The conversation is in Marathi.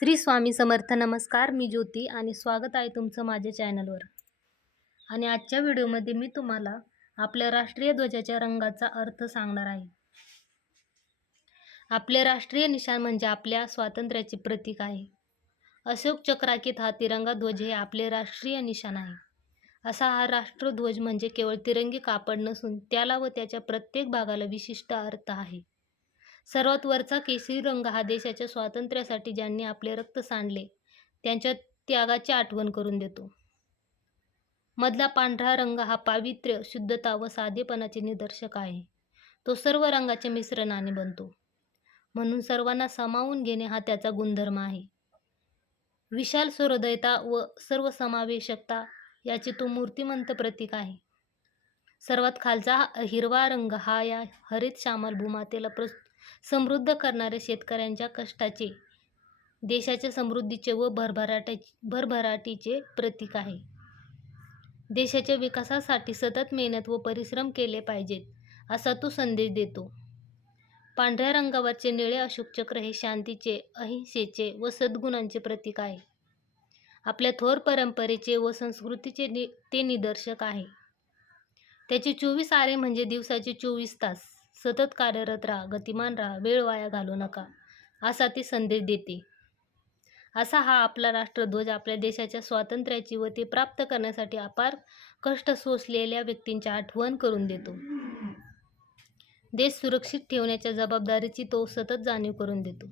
श्री स्वामी समर्थ. नमस्कार, मी ज्योती आणि स्वागत आहे तुमचं माझ्या चॅनलवर. आणि आजच्या व्हिडिओमध्ये मी तुम्हाला आपल्या राष्ट्रीय ध्वजाच्या रंगाचा अर्थ सांगणार आहे. आपले राष्ट्रीय निशाण म्हणजे आपल्या स्वातंत्र्याचे प्रतीक आहे. अशोक चक्राकित हा तिरंगा ध्वज हे आपले राष्ट्रीय निशाण आहे. असा हा राष्ट्रध्वज म्हणजे केवळ तिरंगी कापड नसून त्याला व त्याच्या प्रत्येक भागाला विशिष्ट अर्थ आहे. सर्वात वरचा केशरी रंग हा देशाच्या स्वातंत्र्यासाठी ज्यांनी आपले रक्त सांडले त्यांच्या त्यागाची आठवण करून देतो. मधला पांढरा रंग हा पावित्र्य, शुद्धता व साधेपणाचे निदर्शक आहे. तो सर्व रंगाच्या मिश्रणाने बनतो, म्हणून सर्वांना सामावून घेणे हा त्याचा गुणधर्म आहे. विशाल सहृदयता व सर्वसमावेशकता याचे तो मूर्तिमंत प्रतीक आहे. सर्वात खालचा हिरवा रंग हा या हरित श्यामल भूमातेला समृद्ध करणाऱ्या शेतकऱ्यांच्या कष्टाचे, देशाच्या समृद्धीचे व भरभराटीचे प्रतीक आहे. देशाच्या विकासासाठी सतत मेहनत व परिश्रम केले पाहिजेत असा तो संदेश देतो. पांढऱ्या रंगावरचे निळे अशोक चक्र हे शांतीचे, अहिंसेचे व सद्गुणांचे प्रतीक आहे. आपल्या थोर परंपरेचे व संस्कृतीचे ते निदर्शक आहे. त्याचे 24 आरे म्हणजे दिवसाचे 24 तास सतत कार्यरत राहा, गतिमान राहा, वेळ वाया घालवू नका असा ते संदेश देते. असा हा आपला राष्ट्रध्वज आपल्या देशाच्या स्वातंत्र्याची व ते प्राप्त करण्यासाठी अपार कष्ट सोसलेल्या व्यक्तींची आठवण करून देतो. देश सुरक्षित ठेवण्याच्या जबाबदारीची तो सतत जाणीव करून देतो.